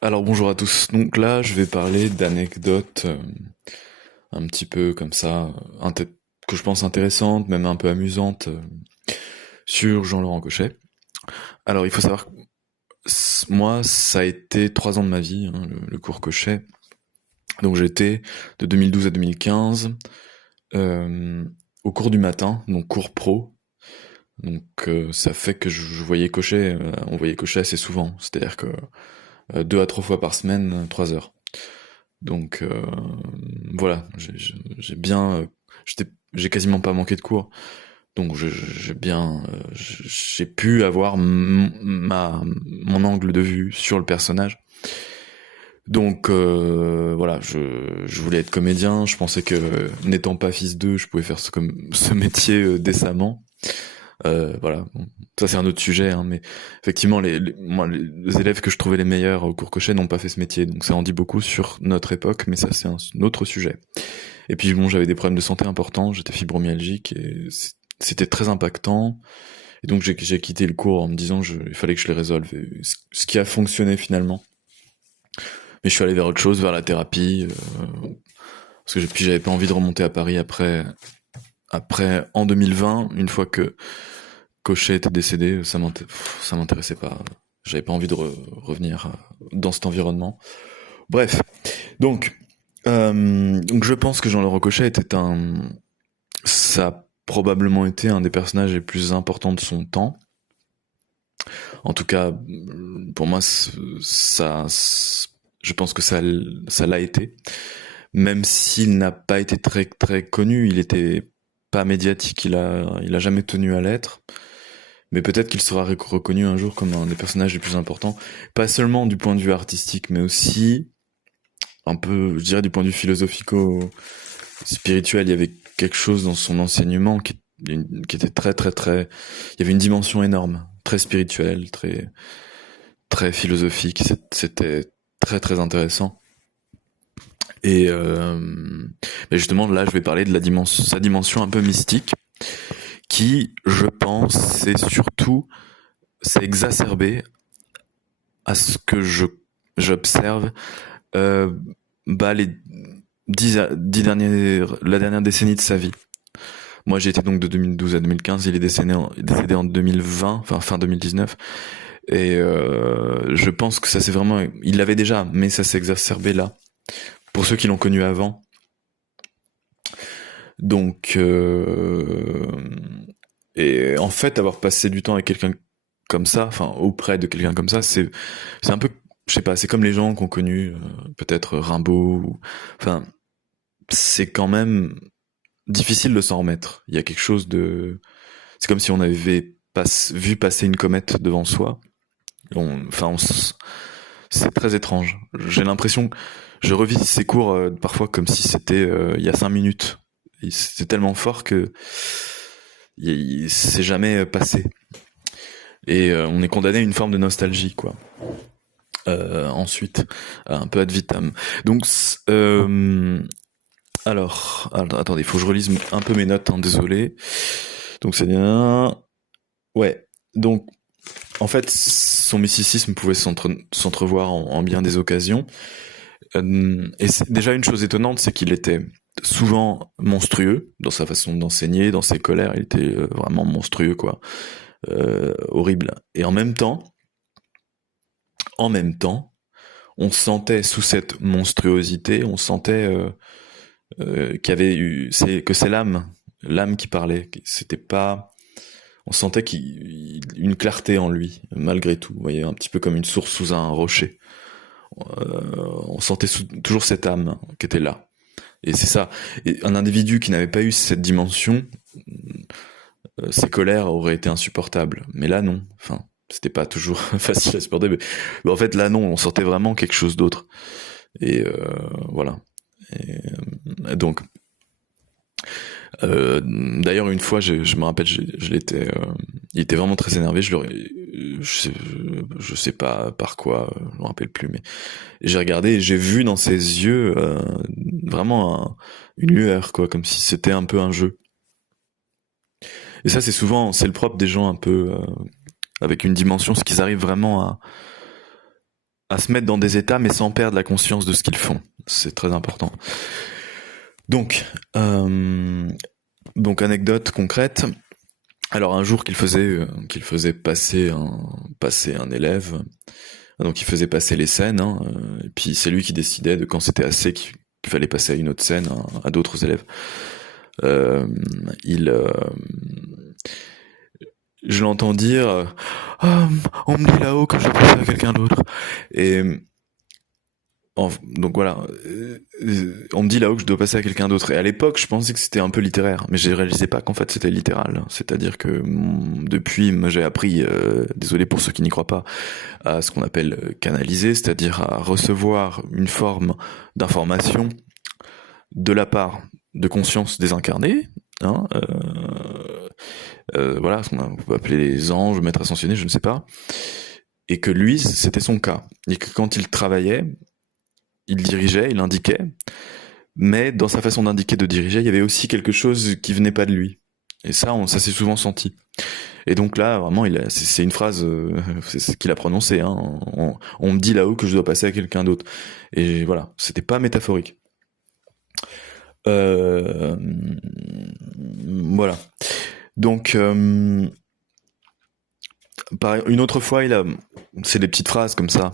Alors bonjour à tous. Donc là, je vais parler d'anecdotes un petit peu comme ça, que je pense intéressantes, même un peu amusantes, sur Jean-Laurent Cochet. Alors il faut savoir que moi, ça a été 3 ans de ma vie, hein, le cours Cochet. Donc j'étais de 2012 à 2015 euh, au cours du matin, donc cours pro. Donc ça fait que je voyais Cochet, on voyait Cochet assez souvent. C'est-à-dire que 2 à 3 fois par semaine, 3 heures. Donc voilà, j'ai bien, j'ai quasiment pas manqué de cours. Donc j'ai bien, j'ai pu avoir mon angle de vue sur le personnage. Donc voilà, je voulais être comédien. Je pensais que n'étant pas fils d'eux, je pouvais faire ce métier décemment. Voilà, bon, ça c'est un autre sujet, hein, mais effectivement, moi, les élèves que je trouvais les meilleurs au cours Cochet n'ont pas fait ce métier, donc ça en dit beaucoup sur notre époque, mais ça c'est un autre sujet. Et puis bon, j'avais des problèmes de santé importants, j'étais fibromyalgique et c'était très impactant. Et donc j'ai quitté le cours en me disant il fallait que je les résolve. Et ce qui a fonctionné finalement. Mais je suis allé vers autre chose, vers la thérapie, parce que puis j'avais pas envie de remonter à Paris après en 2020, une fois que Cochet était décédé, ça m'intéressait pas. J'avais pas envie de revenir dans cet environnement. Bref, donc je pense que Jean-Laurent Cochet ça a probablement été un des personnages les plus importants de son temps. En tout cas, pour moi, je pense que ça l'a été. Même s'il n'a pas été très très connu, il était pas médiatique, il a jamais tenu à l'être. Mais peut-être qu'il sera reconnu un jour comme un des personnages les plus importants, pas seulement du point de vue artistique, mais aussi un peu, je dirais, du point de vue philosophico-spirituel. Il y avait quelque chose dans son enseignement qui était très, très, très... Il y avait une dimension énorme, très spirituelle, très, très philosophique. C'était très, très intéressant. Et mais justement, là, je vais parler de sa dimension un peu mystique, qui, je pense, c'est exacerbé à ce que j'observe euh, les la dernière décennie de sa vie. Moi, j'ai été donc de 2012 à 2015. Il est décédé en 2020, enfin fin 2019. Et je pense que ça c'est vraiment, il l'avait déjà, mais ça s'est exacerbé là. Pour ceux qui l'ont connu avant. Donc, et en fait, avoir passé du temps avec quelqu'un comme ça, enfin auprès de quelqu'un comme ça, c'est un peu, je sais pas, c'est comme les gens qu'on connu, peut-être Rimbaud, enfin, c'est quand même difficile de s'en remettre. Il y a quelque chose de, c'est comme si on avait vu passer une comète devant soi. Enfin, c'est très étrange. J'ai l'impression, je revis ces cours parfois comme si c'était il y a 5 minutes. C'est tellement fort que c'est jamais passé. Et on est condamné à une forme de nostalgie, quoi. Ensuite, un peu ad vitam. Donc, alors, attendez, il faut que je relise un peu mes notes, hein, désolé. Donc c'est bien. Ouais. Donc, en fait, son mysticisme pouvait s'entrevoir en bien des occasions. Et déjà une chose étonnante, c'est qu'il était souvent monstrueux dans sa façon d'enseigner, dans ses colères. Il était vraiment monstrueux, quoi. Horrible. Et en même temps, on sentait sous cette monstruosité, on sentait qu'il y avait que c'est l'âme qui parlait. C'était pas, on sentait une clarté en lui, malgré tout. Vous voyez, un petit peu comme une source sous un rocher. On sentait toujours cette âme qui était là. Et c'est ça. Et un individu qui n'avait pas eu cette dimension, ses colères auraient été insupportables. Mais là, non. Enfin, c'était pas toujours facile à supporter. Mais en fait, là, non. On sentait vraiment quelque chose d'autre. Et voilà. Et donc, d'ailleurs, une fois, je me rappelle, il était vraiment très énervé. Je sais pas par quoi, je me rappelle plus, mais j'ai regardé et j'ai vu dans ses yeux vraiment une lueur, quoi, comme si c'était un peu un jeu. Et ça, c'est le propre des gens un peu avec une dimension, ce qu'ils arrivent vraiment à se mettre dans des états, mais sans perdre la conscience de ce qu'ils font. C'est très important. Donc, euh, donc anecdote concrète. Alors un jour qu'il faisait passer un élève, donc il faisait passer les scènes, hein, et puis c'est lui qui décidait de quand c'était assez qu'il fallait passer à une autre scène, hein, à d'autres élèves. Euh, il, je l'entends dire, ah, on me dit là-haut que je dois passer à quelqu'un d'autre. Et donc voilà, on me dit là-haut que je dois passer à quelqu'un d'autre. Et à l'époque, je pensais que c'était un peu littéraire, mais je réalisais pas qu'en fait c'était littéral. C'est-à-dire que depuis, moi, j'ai appris, désolé pour ceux qui n'y croient pas, à ce qu'on appelle canaliser, c'est-à-dire à recevoir une forme d'information de la part de conscience désincarnée, hein, voilà, ce qu'on peut appeler les anges, maîtres ascensionnés, je ne sais pas, et que lui, c'était son cas. Et que quand il travaillait, il dirigeait, il indiquait, mais dans sa façon d'indiquer, de diriger, il y avait aussi quelque chose qui venait pas de lui. Et ça, ça s'est souvent senti. Et donc là, vraiment, c'est une phrase, c'est ce qu'il a prononcé. Hein, on me dit là-haut que je dois passer à quelqu'un d'autre. Et voilà, c'était pas métaphorique. Euh, voilà. Donc, une autre fois, c'est des petites phrases comme ça.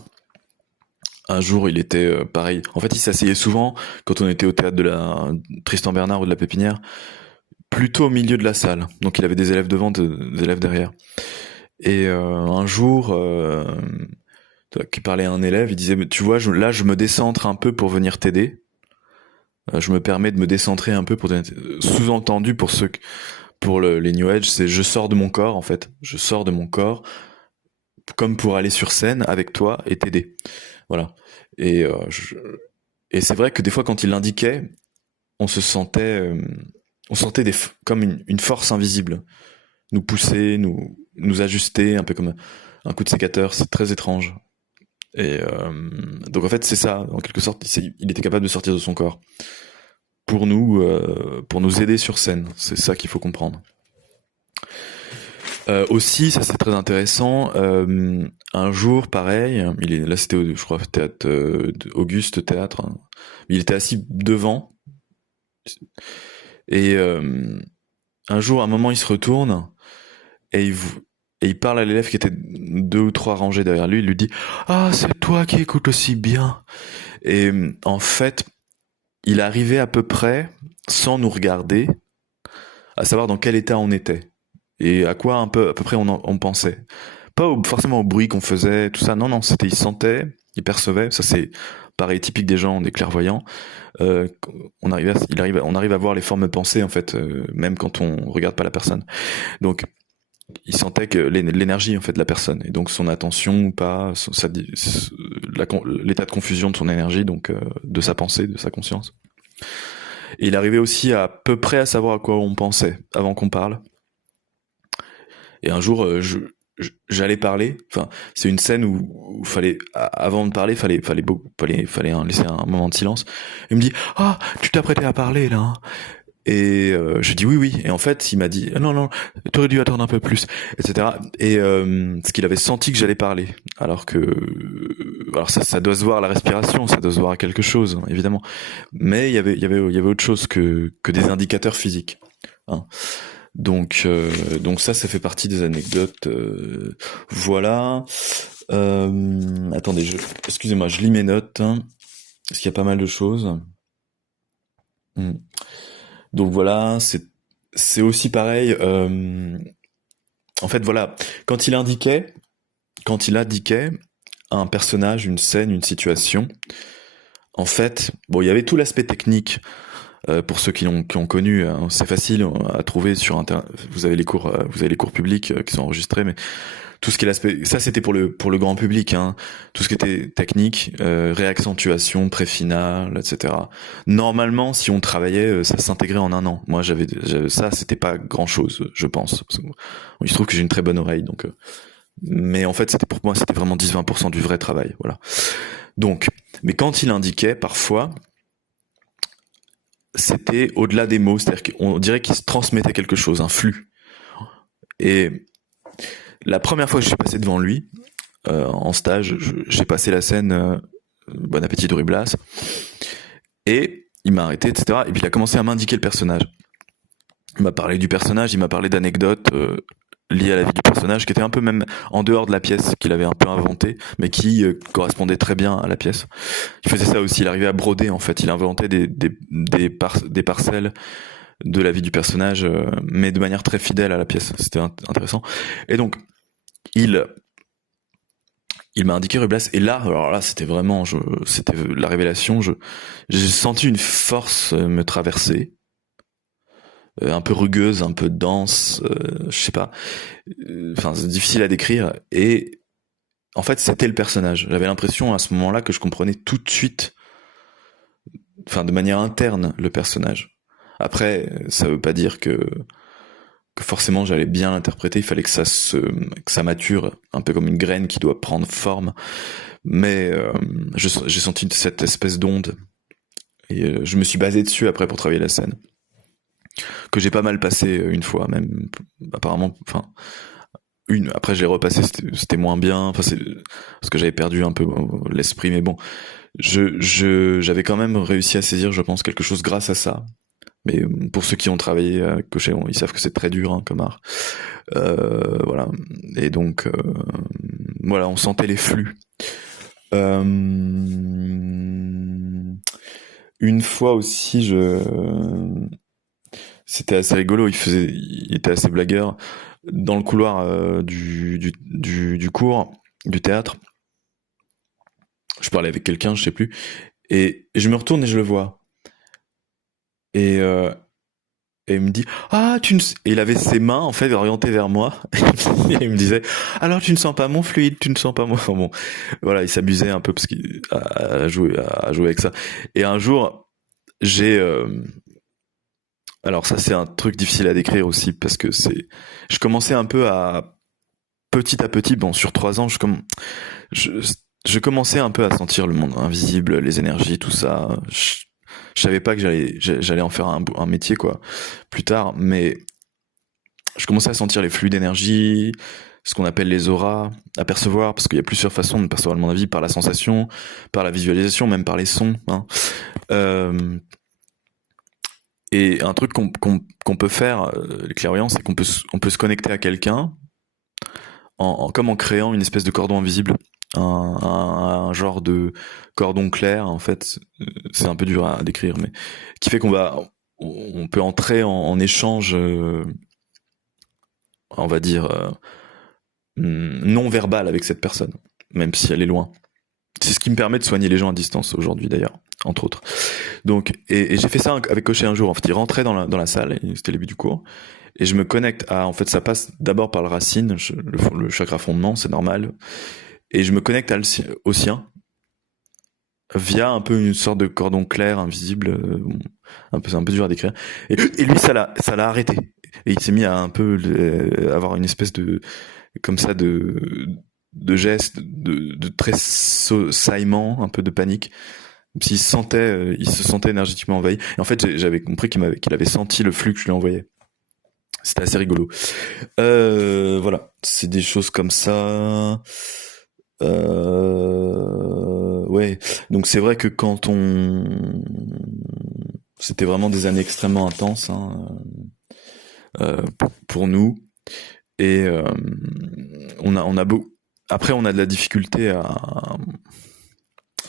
Un jour, il était pareil. En fait, il s'asseyait souvent quand on était au théâtre de la Tristan Bernard ou de la Pépinière, plutôt au milieu de la salle. Donc, il avait des élèves devant, des élèves derrière. Et un jour, qui parlait à un élève, il disait, tu vois, là, je me décentre un peu pour venir t'aider. Je me permets de me décentrer un peu pour sous-entendu pour les New Age, c'est je sors de mon corps en fait, je sors de mon corps comme pour aller sur scène avec toi et t'aider. Voilà. Et et c'est vrai que des fois quand il l'indiquait, on se sentait on sentait comme une force invisible nous pousser, nous ajuster un peu comme un coup de sécateur, c'est très étrange. Et donc en fait c'est ça, en quelque sorte, il était capable de sortir de son corps pour nous aider sur scène. C'est ça qu'il faut comprendre. Aussi, ça c'est très intéressant. Un jour, pareil, là c'était, je crois, théâtre Auguste Théâtre. Hein. Il était assis devant et un jour, à un moment, il se retourne et et il parle à l'élève qui était deux ou trois rangées derrière lui. Il lui dit: «Ah, c'est toi qui écoutes aussi bien.» Et en fait, il arrivait à peu près, sans nous regarder, à savoir dans quel état on était et à quoi à peu près on pensait. Pas forcément au bruit qu'on faisait, tout ça. Non, non, c'était, il sentait, il percevait. Ça, c'est pareil, typique des gens, des clairvoyants. Euh, on arrive à voir les formes de pensée, en fait, même quand on regarde pas la personne. Donc, il sentait que l'énergie, en fait, de la personne. Et donc, son attention ou pas, l'état de confusion de son énergie, donc, de sa pensée, de sa conscience. Et il arrivait aussi à peu près à savoir à quoi on pensait avant qu'on parle. Et un jour, j'allais parler. Enfin, c'est une scène où fallait, avant de parler, fallait laisser un moment de silence. Il me dit: «Ah, tu t'apprêtais à parler là.» Hein. Et je dis: «Oui, oui.» Et en fait, il m'a dit: «Ah, non, non, t'aurais dû attendre un peu plus, etc.» Et ce qu'il avait senti que j'allais parler, alors que, alors ça doit se voir à la respiration, ça doit se voir à quelque chose, évidemment. Mais il y avait autre chose que des indicateurs physiques. Hein. Donc ça fait partie des anecdotes. Voilà. Attendez, excusez-moi, je lis mes notes, hein, parce qu'il y a pas mal de choses. Donc voilà, c'est aussi pareil. En fait, voilà, quand il indiquait un personnage, une scène, une situation, en fait, bon, il y avait tout l'aspect technique. Pour ceux qui ont connu, hein, c'est facile à trouver sur internet. Vous avez les cours publics qui sont enregistrés, mais tout ce qui est l'aspect, ça c'était pour le grand public, hein, tout ce qui était technique, réaccentuation, préfinale, etc. Normalement, si on travaillait, ça s'intégrait en un an. Moi, ça, c'était pas grand chose, je pense. Il se trouve que j'ai une très bonne oreille, donc. Mais en fait, pour moi, c'était vraiment 10-20% du vrai travail, voilà. Donc, mais quand il indiquait, parfois, c'était au-delà des mots, c'est-à-dire qu'on dirait qu'il se transmettait quelque chose, un flux. Et la première fois que je suis passé devant lui, en stage. J'ai passé la scène Bon appétit de Ruy-Blas, et il m'a arrêté, etc. Et puis il a commencé à m'indiquer le personnage. Il m'a parlé du personnage, il m'a parlé d'anecdotes liées à la vie du personnage, qui étaient un peu même en dehors de la pièce, qu'il avait un peu inventé, mais qui correspondaient très bien à la pièce. Il faisait ça aussi, il arrivait à broder en fait, il inventait des parcelles de la vie du personnage, mais de manière très fidèle à la pièce. C'était intéressant. Et donc, il m'a indiqué Ruy-Blas, et là, alors là, c'était vraiment, c'était la révélation. J'ai senti une force me traverser, un peu rugueuse, un peu dense, je sais pas. Enfin, c'est difficile à décrire. Et en fait, c'était le personnage. J'avais l'impression à ce moment-là que je comprenais tout de suite, enfin, de manière interne, le personnage. Après, ça veut pas dire que forcément j'allais bien l'interpréter. Il fallait que ça mature, un peu comme une graine qui doit prendre forme. Mais j'ai senti cette espèce d'onde, et je me suis basé dessus après pour travailler la scène, que j'ai pas mal passé une fois même, apparemment. Enfin, après j'ai repassé, c'était moins bien. Enfin, c'est parce que j'avais perdu un peu l'esprit, mais bon, j'avais quand même réussi à saisir, je pense, quelque chose grâce à ça. Mais pour ceux qui ont travaillé à Cochet, ils savent que c'est très dur, hein, comme art. Voilà. Et donc, voilà, on sentait les flux. Une fois aussi, c'était assez rigolo. Il était assez blagueur dans le couloir du cours, du théâtre. Je parlais avec quelqu'un, je sais plus, et je me retourne et je le vois. Et, et il me dit, ah, et il avait ses mains en fait orientées vers moi. Et il me disait, alors tu ne sens pas mon fluide, tu ne sens pas mon. Enfin, bon, voilà, il s'amusait un peu parce qu'il à jouer avec ça. Et un jour, j'ai alors ça c'est un truc difficile à décrire aussi, parce que je commençais un peu à petit à petit, bon, sur 3 ans, je, je commençais un peu à sentir le monde invisible, les énergies, tout ça. Je savais pas que j'allais en faire un métier, quoi, plus tard, mais je commençais à sentir les flux d'énergie, ce qu'on appelle les auras, à percevoir, parce qu'il y a plusieurs façons de percevoir le monde invisible: par la sensation, par la visualisation, même par les sons, hein. Euh, et un truc qu'on peut faire, les clairvoyants, c'est on peut se connecter à quelqu'un comme en créant une espèce de cordon invisible, un genre de cordon clair, en fait. C'est un peu dur à décrire, mais qui fait on peut entrer en échange, on va dire, non verbal avec cette personne, même si elle est loin. C'est ce qui me permet de soigner les gens à distance aujourd'hui, d'ailleurs, entre autres. Donc, et j'ai fait ça avec Cochet un jour. En fait, il rentrait dans la salle, c'était le début du cours, et je me connecte à, en fait, ça passe d'abord par le racine, le chakra fondement, c'est normal, et je me connecte au sien via un peu une sorte de cordon clair, invisible, c'est un peu dur à décrire. Et lui, ça l'a arrêté. Et il s'est mis à un peu avoir une espèce de, comme ça, de gestes, de très saillement, un peu de panique. S'il il se sentait énergétiquement envahi. Et en fait, j'avais compris qu'il avait senti le flux que je lui envoyais. C'était assez rigolo. Voilà, c'est des choses comme ça. Ouais, donc c'est vrai que c'était vraiment des années extrêmement intenses, hein, pour nous. Et on a beau. Après, on a de la difficulté à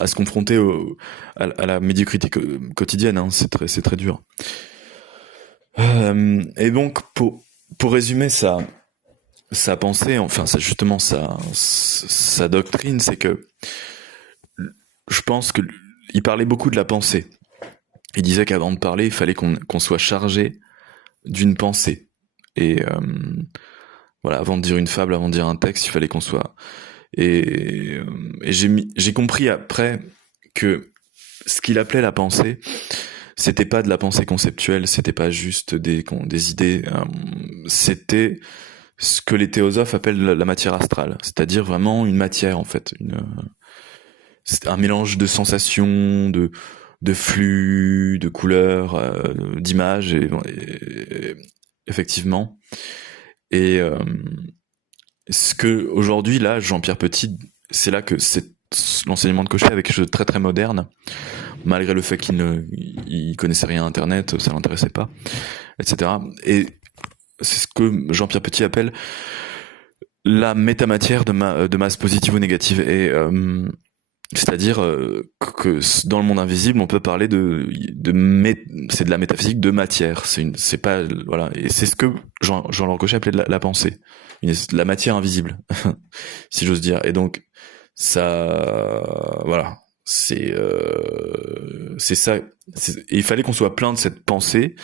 se confronter à la médiocrité quotidienne, hein. C'est très dur. Et donc, pour résumer sa pensée, enfin, justement sa doctrine, c'est que je pense que il parlait beaucoup de la pensée. Il disait qu'avant de parler, il fallait qu'on soit chargé d'une pensée. Et voilà, avant de dire une fable, avant de dire un texte, il fallait qu'on soit. Et j'ai compris après que ce qu'il appelait la pensée, c'était pas de la pensée conceptuelle, c'était pas juste des idées, c'était ce que les théosophes appellent la matière astrale, c'est-à-dire vraiment une matière, en fait, c'est un mélange de sensations, de flux, de couleurs, d'images, effectivement. Et ce que aujourd'hui là, Jean-Pierre Petit, c'est là que c'est l'enseignement de Cochet avec quelque chose de très très moderne, malgré le fait il connaissait rien à Internet, ça l'intéressait pas, etc. Et c'est ce que Jean-Pierre Petit appelle la métamatière de masse positive ou négative. Et c'est-à-dire que dans le monde invisible, on peut parler c'est de la métaphysique de matière. C'est pas, voilà. Et c'est ce que Jean-Laurent Cochet appelait la pensée, la matière invisible, si j'ose dire. Et donc ça, voilà, c'est ça. Et il fallait qu'on soit plein de cette pensée,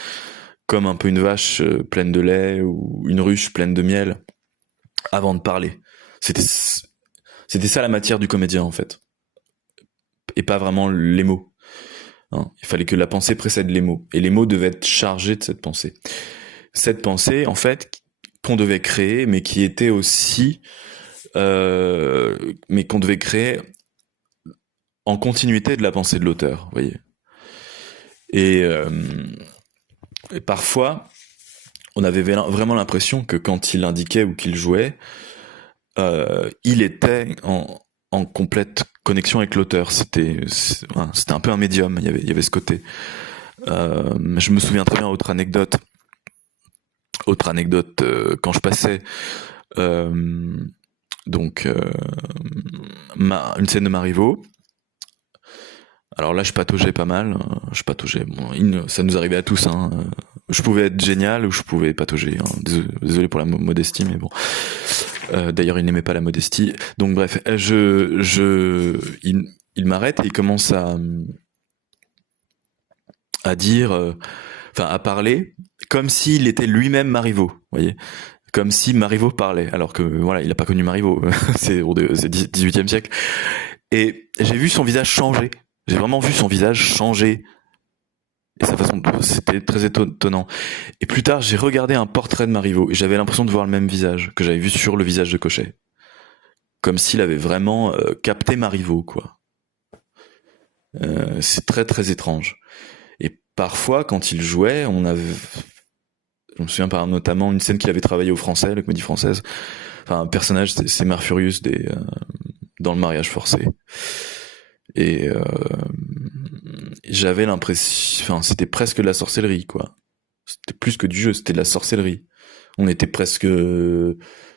comme un peu une vache pleine de lait ou une ruche pleine de miel, avant de parler. C'était c'était ça la matière du comédien en fait, et pas vraiment les mots. Hein. Il fallait que la pensée précède les mots, et les mots devaient être chargés de cette pensée. Cette pensée, en fait, qu'on devait créer, mais qui était aussi, mais qu'on devait créer en continuité de la pensée de l'auteur, vous voyez. Et, et parfois, on avait vraiment l'impression que quand il indiquait ou qu'il jouait, il était en complète connexion avec l'auteur. C'était un peu un médium. Il y avait ce côté. Je me souviens très bien, autre anecdote, quand je passais donc une scène de Marivaux. Alors là, je pataugeais pas mal. Bon, ça nous arrivait à tous. Hein. Je pouvais être génial ou je pouvais patauger. Hein. Désolé pour la modestie, mais bon. D'ailleurs, il n'aimait pas la modestie. Donc bref, il m'arrête et il commence à dire, à parler comme s'il était lui-même Marivaux, vous voyez, comme si Marivaux parlait, alors que voilà, il n'a pas connu Marivaux, c'est 18e siècle. Et j'ai vu son visage changer. J'ai vraiment vu son visage changer. Et sa façon, c'était très étonnant. Et plus tard, j'ai regardé un portrait de Marivaux et j'avais l'impression de voir le même visage que j'avais vu sur le visage de Cochet, comme s'il avait vraiment capté Marivaux, quoi. C'est très très étrange. Et parfois, quand il jouait, je me souviens notamment une scène qu'il avait travaillé au Français, la comédie française. Enfin, un personnage, c'est Merfurius dans le mariage forcé. Et j'avais l'impression, c'était presque de la sorcellerie, quoi. C'était plus que du jeu, c'était de la sorcellerie. On était presque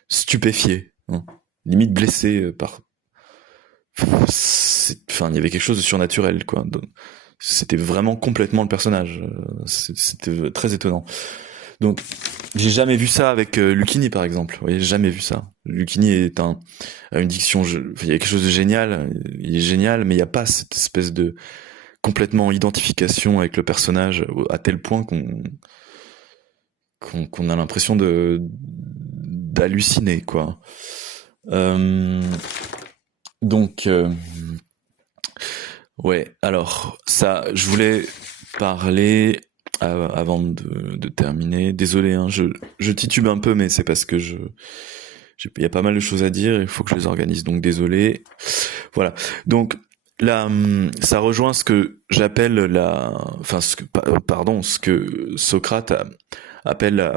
stupéfiés, hein. Limite blessés par. Il y avait quelque chose de surnaturel, quoi. C'était vraiment complètement le personnage. C'était très étonnant. Donc, j'ai jamais vu ça avec Lucchini, par exemple. Vous voyez, j'ai jamais vu ça. Lucchini a une diction, il y a quelque chose de génial. Il est génial, mais il n'y a pas cette espèce de complètement identification avec le personnage à tel point qu'on a l'impression d'halluciner, quoi. Donc, ouais. Alors, ça, je voulais parler avant de terminer. Désolé, hein, je titube un peu, mais c'est parce que il y a pas mal de choses à dire, il faut que je les organise, donc désolé. Voilà. Donc là, ça rejoint ce que j'appelle ce que Socrate appelle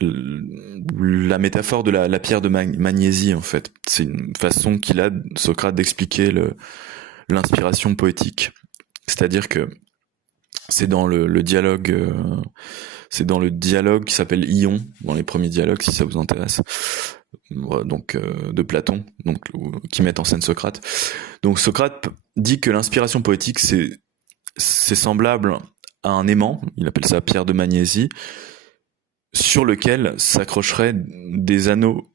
la métaphore de la pierre de magnésie, en fait. C'est une façon qu'il a, Socrate, d'expliquer l'inspiration poétique. C'est-à-dire que c'est dans le dialogue, qui s'appelle Ion, dans les premiers dialogues, si ça vous intéresse. Donc de Platon, donc qui met en scène Socrate. Donc Socrate dit que l'inspiration poétique c'est semblable à un aimant, il appelle ça pierre de magnésie, sur lequel s'accrocheraient des anneaux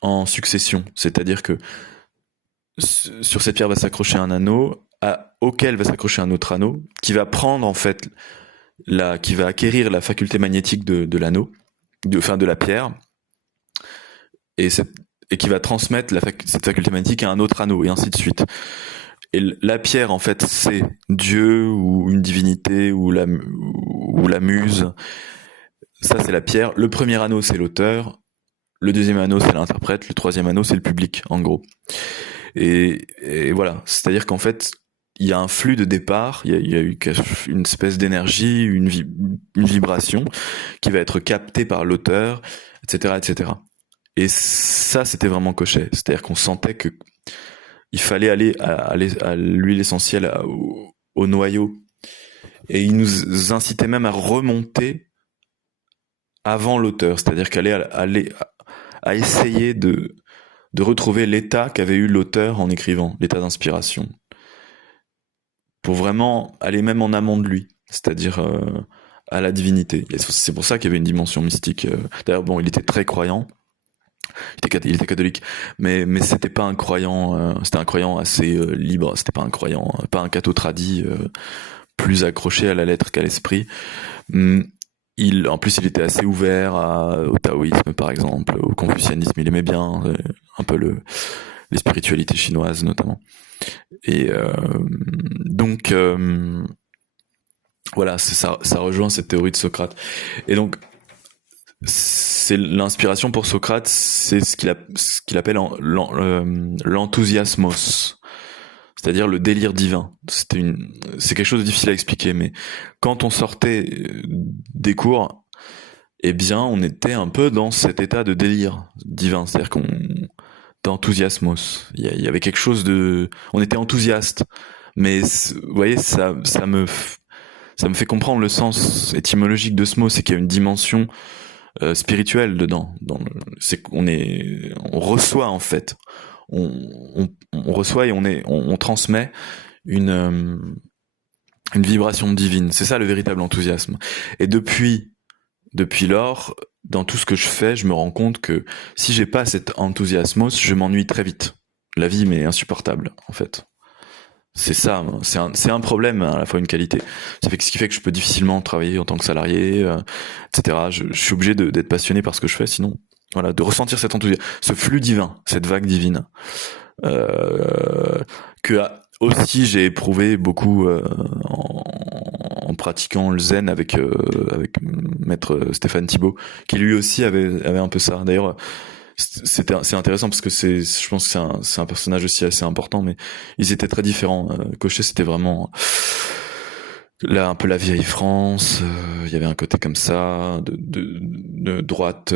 en succession. C'est-à-dire que sur cette pierre va s'accrocher un anneau, auquel va s'accrocher un autre anneau, qui va prendre en fait qui va acquérir la faculté magnétique de l'anneau, de la pierre, et qui va transmettre cette faculté magnétique à un autre anneau, et ainsi de suite. Et la pierre, en fait, c'est Dieu, ou une divinité, ou la muse. Ça, c'est la pierre. Le premier anneau, c'est l'auteur. Le deuxième anneau, c'est l'interprète. Le troisième anneau, c'est le public, en gros. Et voilà. C'est-à-dire qu'en fait, il y a un flux de départ, il y a eu une espèce d'énergie, une vibration qui va être captée par l'auteur, etc., etc. Et ça, c'était vraiment Cochet. C'est-à-dire qu'on sentait que il fallait aller à l'huile essentielle, au noyau. Et il nous incitait même à remonter avant l'auteur, c'est-à-dire à essayer de retrouver l'état qu'avait eu l'auteur en écrivant, l'état d'inspiration, pour vraiment aller même en amont de lui, c'est-à-dire à la divinité. Et c'est pour ça qu'il y avait une dimension mystique. D'ailleurs, bon, il était très croyant, il était catholique, mais c'était pas un croyant, c'était un croyant assez libre, c'était pas un croyant, pas un catho tradi, plus accroché à la lettre qu'à l'esprit. Hum, en plus, il était assez ouvert au taoïsme, par exemple, au confucianisme. Il aimait bien un peu les spiritualités chinoises, notamment. Et donc, voilà, ça rejoint cette théorie de Socrate. Et donc, c'est l'inspiration pour Socrate, c'est ce qu'il appelle l'enthousiasmos, c'est-à-dire le délire divin. C'est quelque chose de difficile à expliquer, mais quand on sortait des cours, eh bien, on était un peu dans cet état de délire divin, c'est-à-dire d'enthousiasmos. Il y avait quelque chose on était enthousiaste, mais vous voyez, ça me fait comprendre le sens étymologique de ce mot, c'est qu'il y a une dimension spirituelle dedans. C'est on reçoit en fait, on reçoit et on transmet une vibration divine. C'est ça le véritable enthousiasme. Et depuis lors, dans tout ce que je fais, je me rends compte que si j'ai pas cet enthousiasmos, je m'ennuie très vite. La vie m'est insupportable, en fait. C'est ça, c'est un problème, à la fois une qualité. Ce qui fait que je peux difficilement travailler en tant que salarié, etc. Je suis obligé d'être passionné par ce que je fais, sinon, voilà, de ressentir cet enthousiasme, ce flux divin, cette vague divine, que aussi j'ai éprouvé beaucoup en pratiquant le zen avec maître Stéphane Thibault, qui lui aussi avait un peu ça. D'ailleurs, c'est intéressant parce que je pense que c'est un personnage aussi assez important, mais ils étaient très différents. Cochet, c'était vraiment là un peu la vieille France. Il y avait un côté comme ça de droite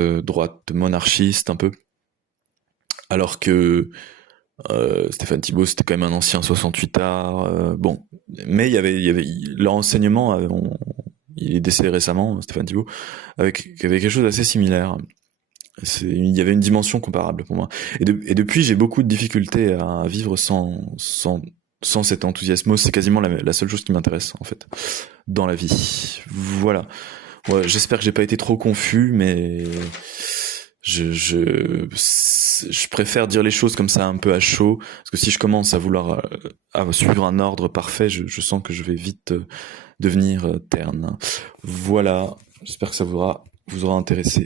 monarchiste un peu, alors que Stéphane Thibault, c'était quand même un ancien 68 art. Bon, mais il y avait leur enseignement. Il est décédé récemment, Stéphane Thibault, avec quelque chose d'assez similaire. Il y avait une dimension comparable pour moi. Et depuis, j'ai beaucoup de difficultés à vivre sans cet enthousiasme. C'est quasiment la seule chose qui m'intéresse, en fait, dans la vie. Voilà. Ouais, j'espère que j'ai pas été trop confus, mais je préfère dire les choses comme ça un peu à chaud, parce que si je commence à vouloir à suivre un ordre parfait, je sens que je vais vite devenir terne. Voilà. J'espère que ça vous aura intéressé.